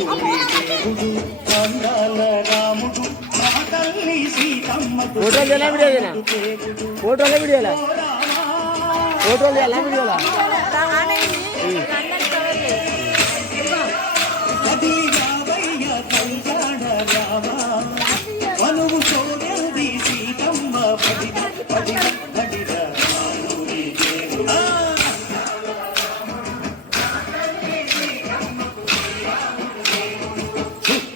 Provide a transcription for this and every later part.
దేవుడు అందాల రాముడు మా తల్లి ఫోటోలు ఎలా వీడియోలా ఫోటోలే వీడియోలా ఫోటోలు ఎలా వీడియోలా మనువు చూడండి సీతమ్మ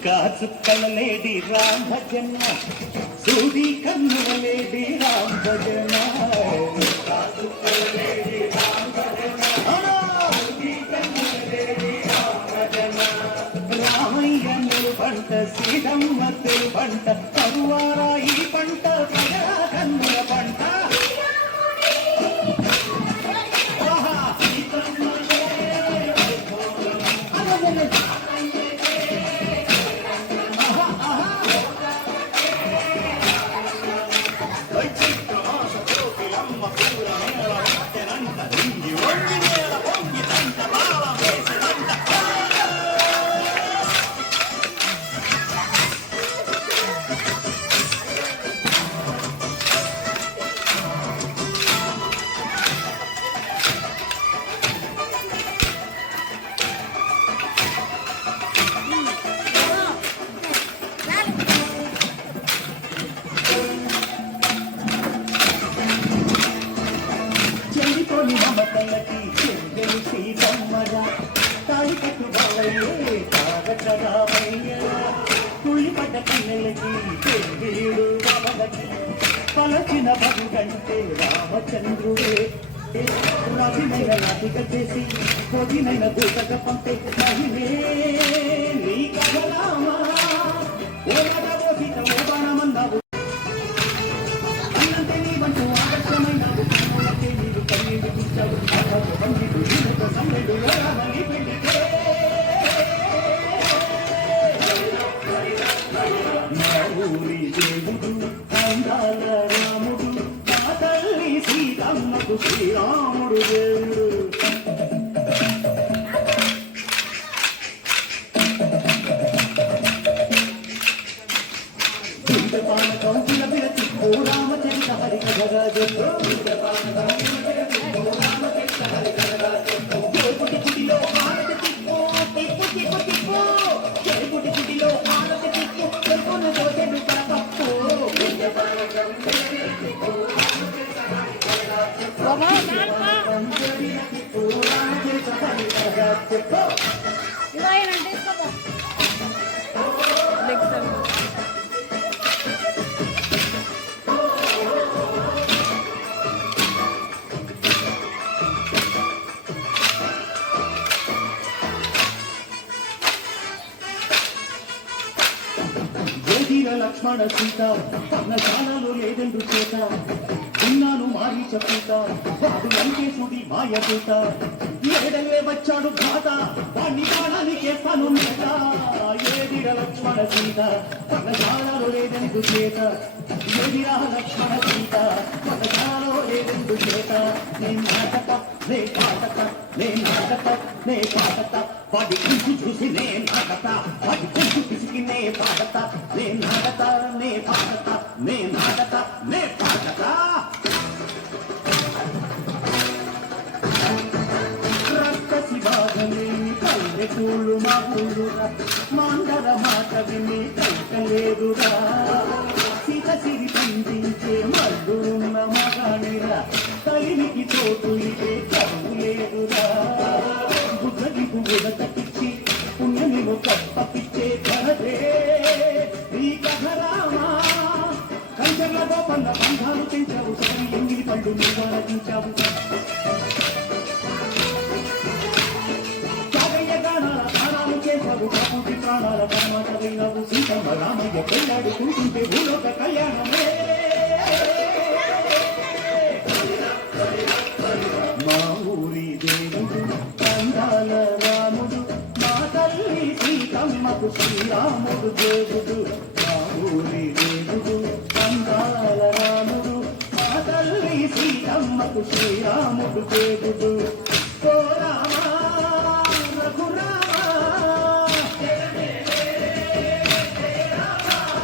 చుక్క చుక్కల లేడి రామ భజన సూది కన్నుల లేడి రామ భజన చుక్క చుక్కల లేడి రామ చెల్లితోని మమతలకి చెల్లెలు సీతమ్మరా కట్టు బాలయ్యే తాగట తుళ్ళిపడ్డ కన్నెలకి చెల్లిడు రామలకి పలచిన బదుగంటే రామచంద్రుడే. రవినైన నాటిక చేసి పొదినైన దూతక పంపే మహిమే. నీ కథ రామా. ఓ సీత ఓ బాణమన్నావు. సీతమ్మకు శ్రీరాముడు దేవుడు దుర్గపాన కౌశల విరచి ఓ రామచరిత హరి కథగా up the boat. లక్ష్మణ సీత పర్ణశాలలో లేదెందు చేత. ఉన్నాను మారి చెప్పుత వాడు లంకేశుడి మాయ దూత ఏడల్లే వచ్చాడు ఘాత వాణ్ణి బాణానికేస్తాను నేత. ఏదిర లక్ష్మణ సీత పర్ణశాలలో లేదెందు చేత. ఏదిరా నే నాటక పాటక కుంచు చూసి నే నాటక వాడి కుంచు పిసికి నే పాడత నే నాటక నే పాడత నే నే పల్లెటూళ్ళు మా ఊరురా మాండర మాట విని కైకలేదురా సీత సిరి పిండించే మద్దున్న మగానిరా తల్లికి తోటు ఇదే కరువు లేదురా. బుద్ధకి పువ్వుల తప్పించి పుణ్యమిలో కప్పపిచ్చే కరదే ఈ కథరామా కంచెలతో కంచర్ల పంధాలు బంధాలు పెంచావు సరి ఎంగిలి పండు నిర్వహించావు రామయ్య పెళ్ళాడు కూతుంటే భూలోక కళ్యాణమే. మా ఊరి దేవుడు కందాల రాముడు మా తల్లి సీతమ్మకు శ్రీరాముడు దేవుడు మా ఊరి దేవుడు కందాల రాముడు మా తల్లి సీతమ్మకు శ్రీరాముడు దేవుడు ఓ రామా